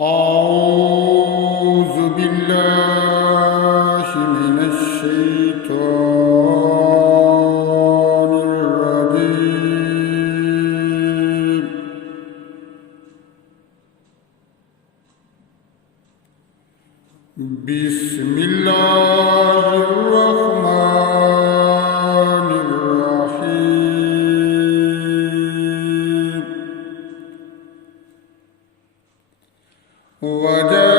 أعوذ بالله من الشيطان الرجيم. بسم الله الرحمن الرحيم. وجاء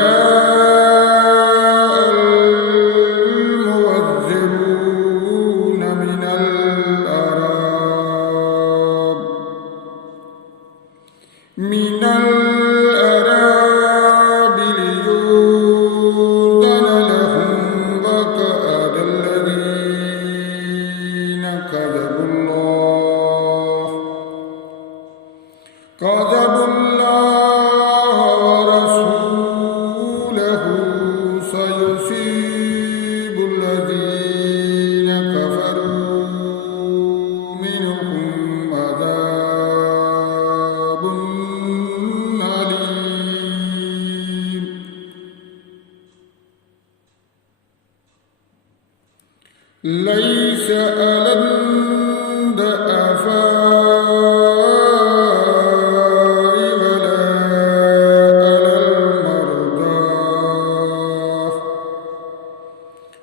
المعذرون من الأعراب ليؤذن لهم وقعد الذين كذبوا الله ورسوله سيصيب الذين كفروا منهم عذاب أليم. ليس على الضعفاء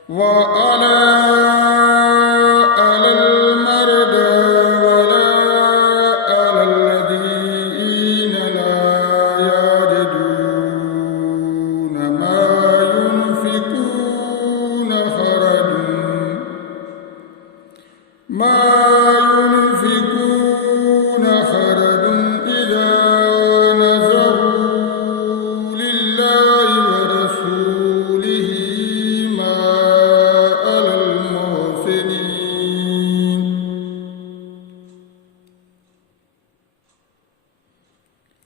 ولا على المرضى ولا على الذين لا يجدون ما ينفقون خرج إذا نذروا لله ورسوله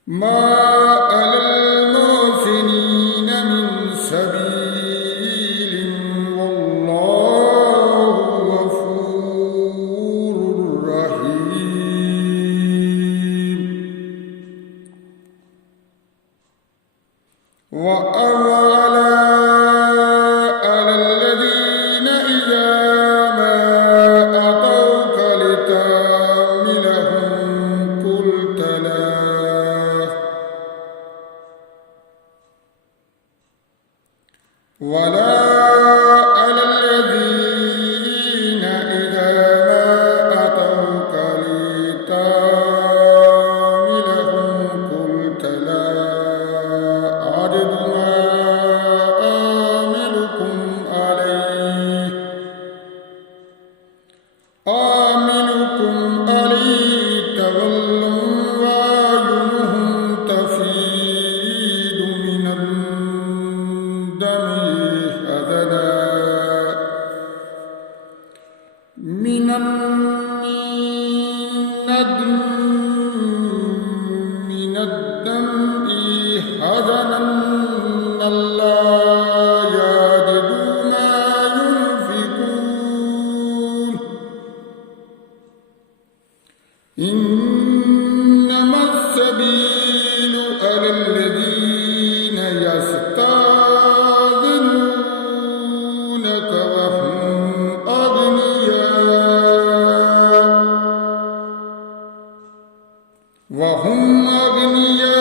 ما على المحسنين من سبيل والله غفور رحيم. وأولى على الذين إذا ما أتوك لتحملهم قلت لا ولا على الذين إذا ما أتوك لتحملهم قلت لا أجد ما آملكم عليه تولوا وأعينهم تفيض من الدم حزنا ألا يجدوا ما ينفقون. إنما السبيل على الذين يستأذنونك وهم أغنياء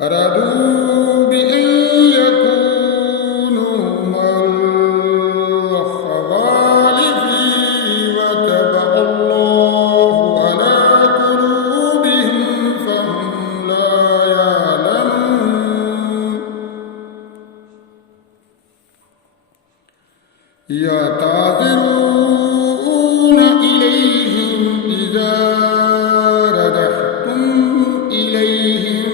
رضوا بأن يكونوا مع الخوالف وطبع الله على قلوبهم فهم لا يعلمون. يعتذرون إليهم إذا رجعتم إليهم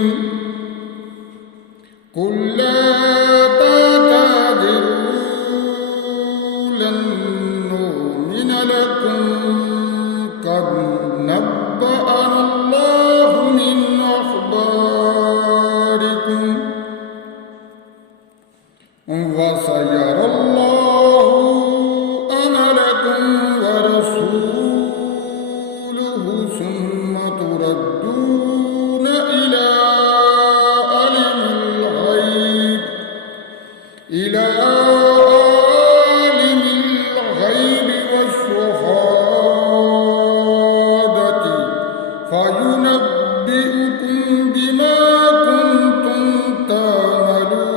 قل لا تعتذروا لن نؤمن لكم قد نبأنا الله من أخباركم وَسَيَرَى اللَّهُ عَمَلَكُمْ وَرَسُولُهُ ثُمَّ تُرَدُّونَ إِلَى عَالِمِ الْغَيْبِ وَالشَّهَادَةِ فَيُنَبِّئُكُم بِمَا كُنتُمْ تَعْمَلُونَ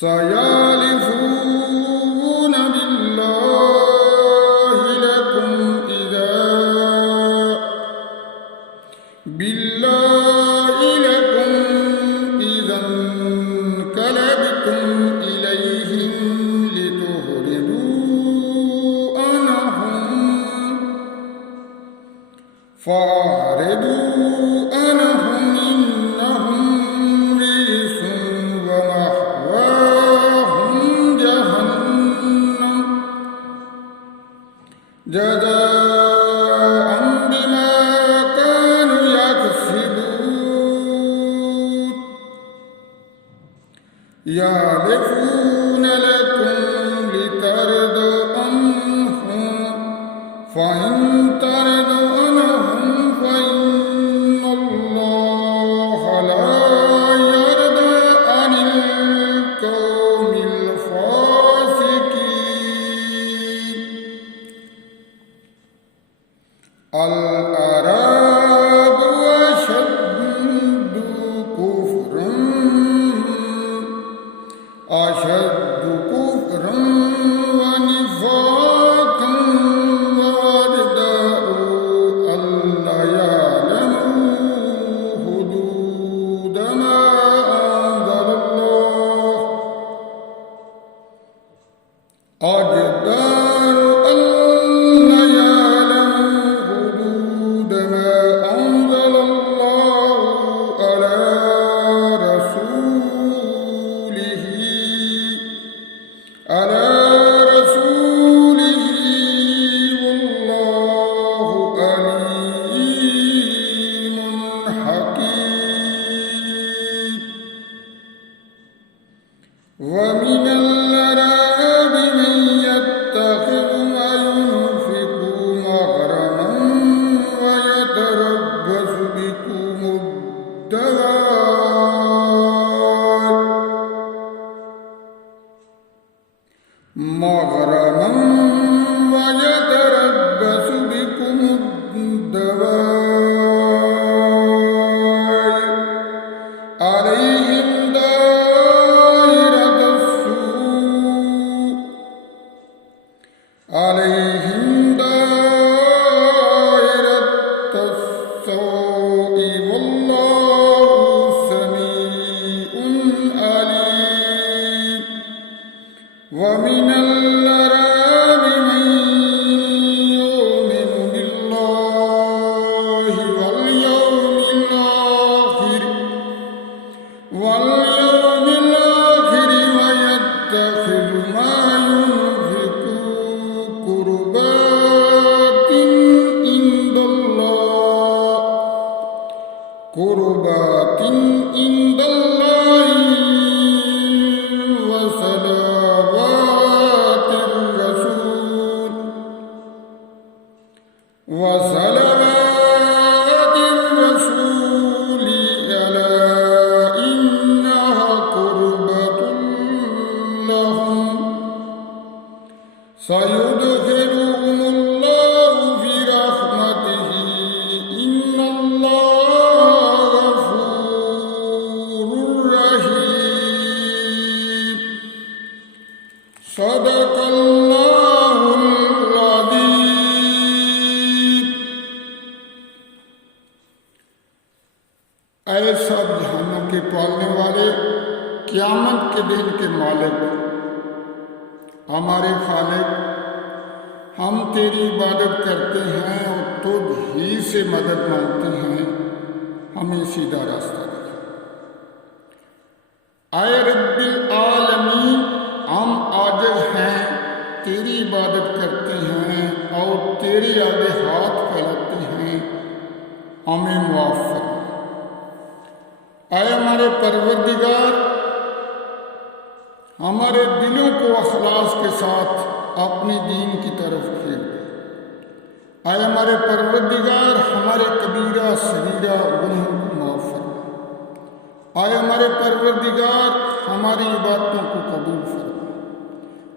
سَيَحْلِفُونَ بِاللَّهِ لَكُمْ إِذَا انقَلَبْتُمْ إِلَيْهِمْ لِتُعْرِضُوا عَنْهُمْ فَأَعْرِضُوا عَنْهُمْ إِنَّهُمْ رِجْسٌ وَمَأْوَاهُمْ جَهَنَّمُ جَزَاءً بِمَا كَانُوا يَكْسِبُونَ يَحْلِفُونَ لَكُمْ لِتَرْضَوْا عَنْهُمْ فَإِنْ تَرْضَوْا عَنْهُمْ فَإِنَّ اللَّهَ لَا يَرْضَىٰ عَنِ الْقَوْمِ الْفَاسِقِينَ الْأَعْرَابُ أشد كفرا ونفاقا وأجدر ألا يعلموا حدود ما أنزل الله أجدر ألا يعلموا حدود ما أنزل الله على رسوله والله عليم حكيم ومن الأعراب من يتخذ ما ينفق مغرما ويتربص بكم الدوائر مغرما ويتربص بكم الدوائر عليهم دائرة السوء والله سميع عليم ومن الأعراب من يؤمن بالله واليوم الآخر ويتخذ ما ينفق قربات عند الله وصلوات الرسول ألا إنها قربة لهم سيدخلهم الله في رحمته إن الله غفور رحيم صدق الله العظيم اے سب جہانوں کے پالنے والے قیامت کے دن کے مالک ہمارے خالق ہم تیری عبادت کرتے ہیں اور تجھ ہی سے مدد مانگتے ہیں ہمیں سیدھا راستہ دے اے رب العالمین ہم عاجز ہیں تیری عبادت کرتے ہیں اور تیرے آگے ہاتھ پھیلاتے ہیں ہمیں معاف فرما ہمارے پروردگار ہمارے دلوں کو اخلاص کے ساتھ اپنی دین کی طرف پھیر دے۔ اے ہمارے پروردگار ہمارے کبیرہ صغیرہ گناہوں کو معاف فرما۔ اے ہمارے پروردگار ہماری عبادتوں کو قبول فرما۔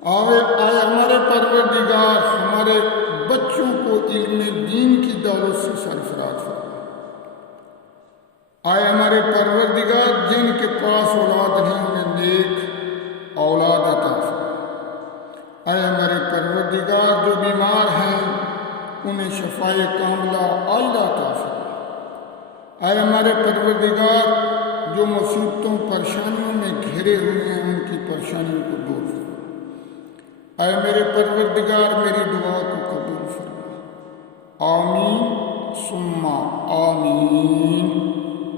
اے ہمارے پروردگار ہمارے بچوں کو علم دین کی دولت سے سرفراز فرما۔ اے ہمارے پروردگار جن کے پاس اولاد نہیں انہیں نیک اولاد عطا فرما۔ اے ہمارے پروردگار جو بیمار ہیں انہیں شفائے کاملہ عاجلہ عطا فرما۔ اے ہمارے پروردگار جو مصیبتوں پریشانیوں میں گھرے ہوئے ہیں ان کی پریشانیوں کو دور فرما۔ اے میرے پروردگار میری دعا کو قبول فرما۔ آمین ثم آمین۔